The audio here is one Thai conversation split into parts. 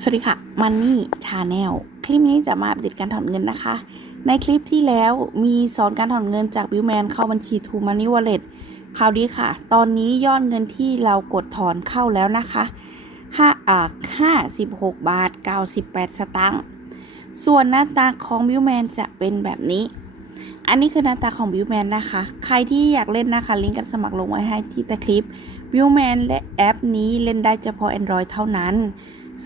สวัสดีค่ะมันนี่ชาแนลคลิปนี้จะมาอัปเดตการถอนเงินนะคะ ในคลิปที่แล้วมีสอนการถอนเงินจากบิวแมนเข้าบัญชี To Money Wallet คราวนี้ค่ะ ตอนนี้ยอดเงินที่เรากดถอนเข้าแล้วนะคะห้าอ่าห้าสิบหกบาทเก้าสิบแปดสตางค์ส่วนหน้าตาของบิวแมนจะเป็นแบบนี้ อันนี้คือหน้าตาของบิวแมนนะคะ ใครที่อยากเล่นนะคะ ลิงก์การสมัครลงไว้ให้ที่ใต้คลิปบิวแมนและแอปนี้เล่นได้เฉพาะ Android เท่านั้น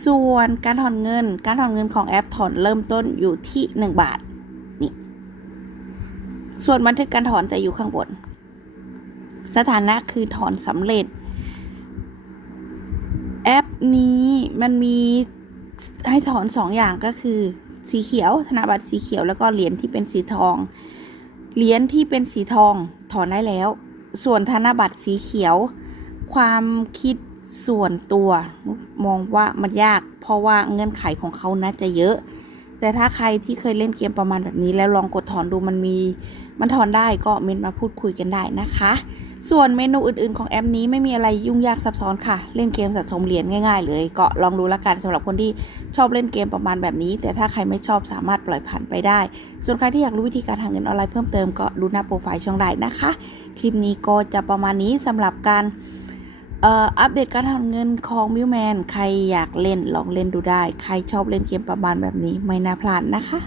ส่วนการถอนเงิน การถอนเงินของแอปถอนเริ่มต้นอยู่ที่ 1 บาท นี่ ส่วนบันทึกการถอนจะอยู่ข้างบน สถานะคือถอนสำเร็จ แอปนี้มันมีให้ถอนสองอย่างก็คือ สีเขียว ธนบัตรสีเขียวแล้วก็เหรียญที่เป็นสีทอง เหรียญที่เป็นสีทองถอนได้แล้ว ส่วนธนบัตรสีเขียว ความคิด ส่วนตัวมองว่ามันยาก เพราะว่าเงื่อนไขของเขาน่าจะเยอะ แต่ถ้าใครที่เคยเล่นเกมประมาณแบบนี้แล้วลองกดถอนดูมันมี มันถอนได้ก็เมนมาพูดคุยกันได้นะคะ ส่วนเมนูอื่นๆของแอปนี้ไม่มีอะไรยุ่งยากซับซ้อนค่ะ เล่นเกมสะสมเหรียญง่ายๆ เลยก็ลองดูละกันสำหรับคนที่ชอบเล่นเกมประมาณแบบนี้ แต่ถ้าใครไม่ชอบสามารถปล่อยผ่านไปได้ ส่วนใครที่อยากรู้วิธีการหาเงินออนไลน์เพิ่มเติมก็ดูหน้าโปรไฟล์ช่องได้นะคะ คลิปนี้ก็จะประมาณนี้สำหรับการ อัปเดตการทำเงินของมิวแมน ใครอยากเล่นลองเล่นดูได้ ใครชอบเล่นเกมประมาณแบบนี้ไม่น่าพลาดนะคะ